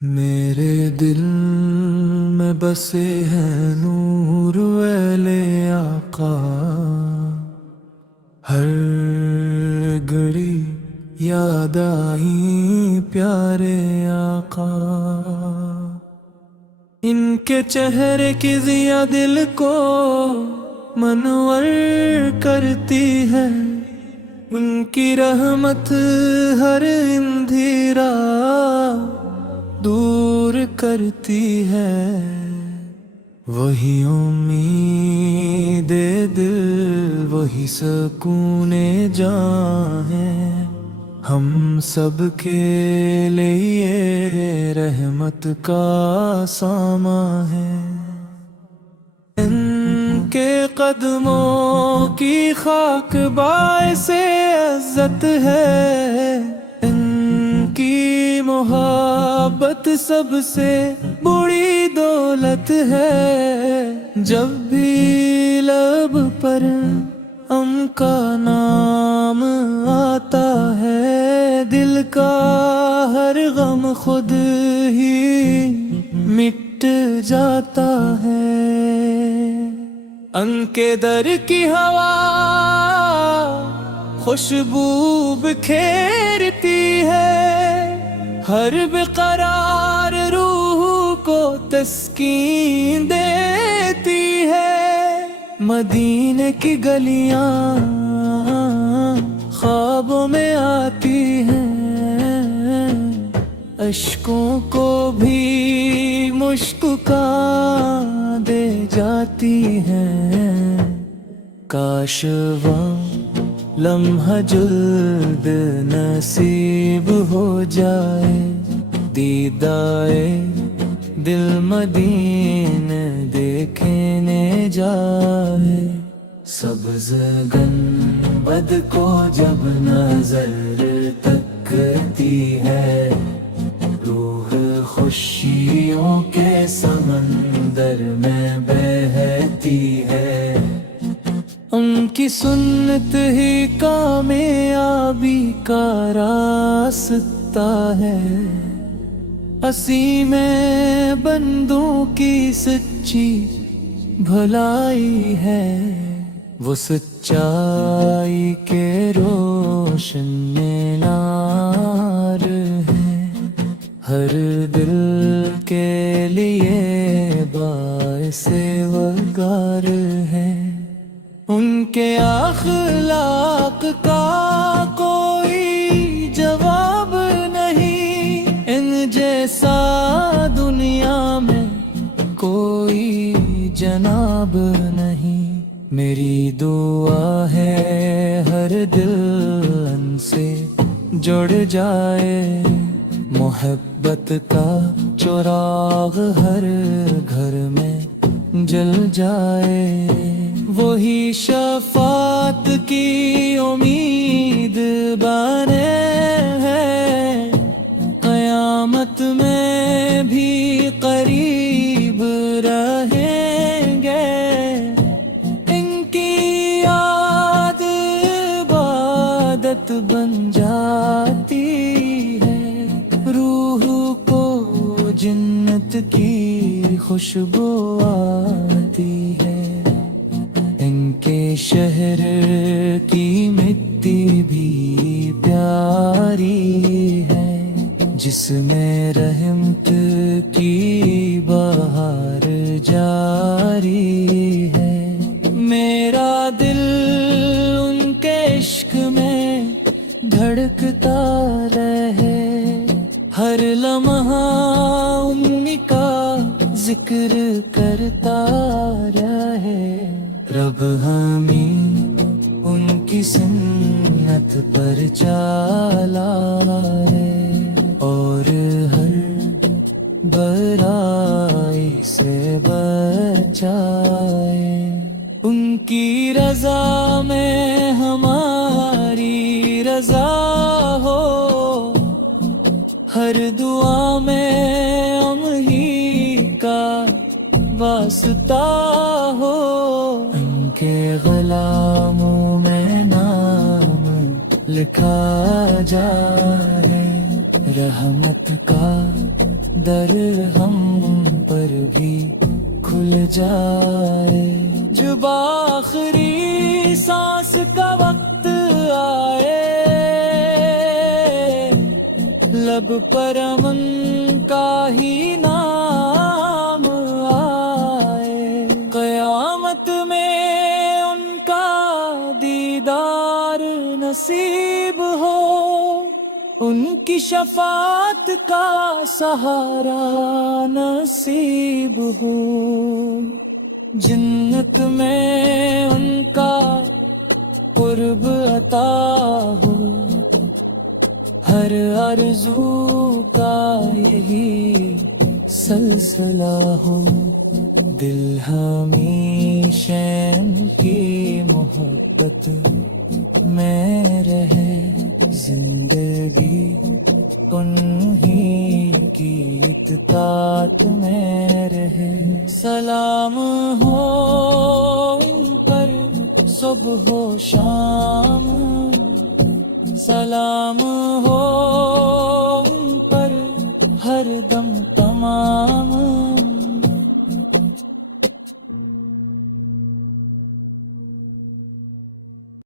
میرے دل میں بسے ہیں نور والے آقا، ہر گھڑی یاد آئی پیارے آقا۔ ان کے چہرے کی ضیا دل کو منور کرتی ہے، ان کی رحمت ہر اندھیرا دور کرتی ہے۔ وہی امید دل، وہی سکون جاں ہے، ہم سب کے لیے رحمت کا سامان ہے۔ ان کے قدموں کی خاک باعث عزت ہے، ان کی محبت سب سے بڑی دولت ہے۔ جب بھی لب پر ان کا نام آتا ہے، دل کا ہر غم خود ہی مٹ جاتا ہے۔ ان کے در کی ہوا خوشبو بکھیرتی ہے، ہر بقرار روح کو تسکین دیتی ہے۔ مدینے کی گلیاں خوابوں میں آتی ہیں، اشکوں کو بھی مسکان دے جاتی ہیں۔ کاش وہ لمحہ جلد نصیب ہو جائے، دیدائے دل مدینے دیکھنے جائے۔ سبز گنبد کو جب نظر تکتی ہے، روح خوشیوں کے سمندر میں بہتی ہے۔ ان کی سنت ہی کامیابی کا راستہ ہے، اسی میں بندوں کی سچی بھلائی ہے۔ وہ سچائی کے روشن مینار ہے، ہر دل کے لیے باعث وقار ہے۔ ان کے اخلاق کا کوئی جواب نہیں، ان جیسا دنیا میں کوئی جناب نہیں۔ میری دعا ہے ہر دل ان سے جڑ جائے، محبت کا چراغ ہر گھر میں جل جائے۔ وہی شفاعت کی امید بنے ہے، قیامت میں بھی قریب رہیں گے۔ ان کی یاد عبادت بن جاتی ہے، روح کو جنت کی خوشبو آتی ہے۔ ان کے شہر کی مٹی بھی پیاری ہے، جس میں رحمت کی بہار جاری ہے۔ میرا دل ان کے عشق میں دھڑکتا رہے، ہر لمحہ ان کا ذکر کرتا رہے۔ رب ہمیں ان کی سنت پر چلا ہے، اور ہر برائی سے بچائے۔ ان کی رضا میں ہماری رضا ہو، ہر دعا میں ہم ہی کا واسطہ ہو۔ ان کے غلاموں میں نام لکھا جائے، رحمت کا در ہم پر بھی کھل جائے، جب آخری سانس کا وقت آئے، لب پر امن کا ہی نام آئے، قیامت میں ان کا دیدار نصیب ہو، ان کی شفاعت کا سہارا نصیب ہو، جنت میں ان کا قرب عطا ہو، ہر آرزو کا یہی سلسلہ ہو، دل ہمیشہ ان کی محبت میں رہے، زندگی انہی کی اطاعت میں رہے، سلام ہو ان پر صبح و شام، سلام ہو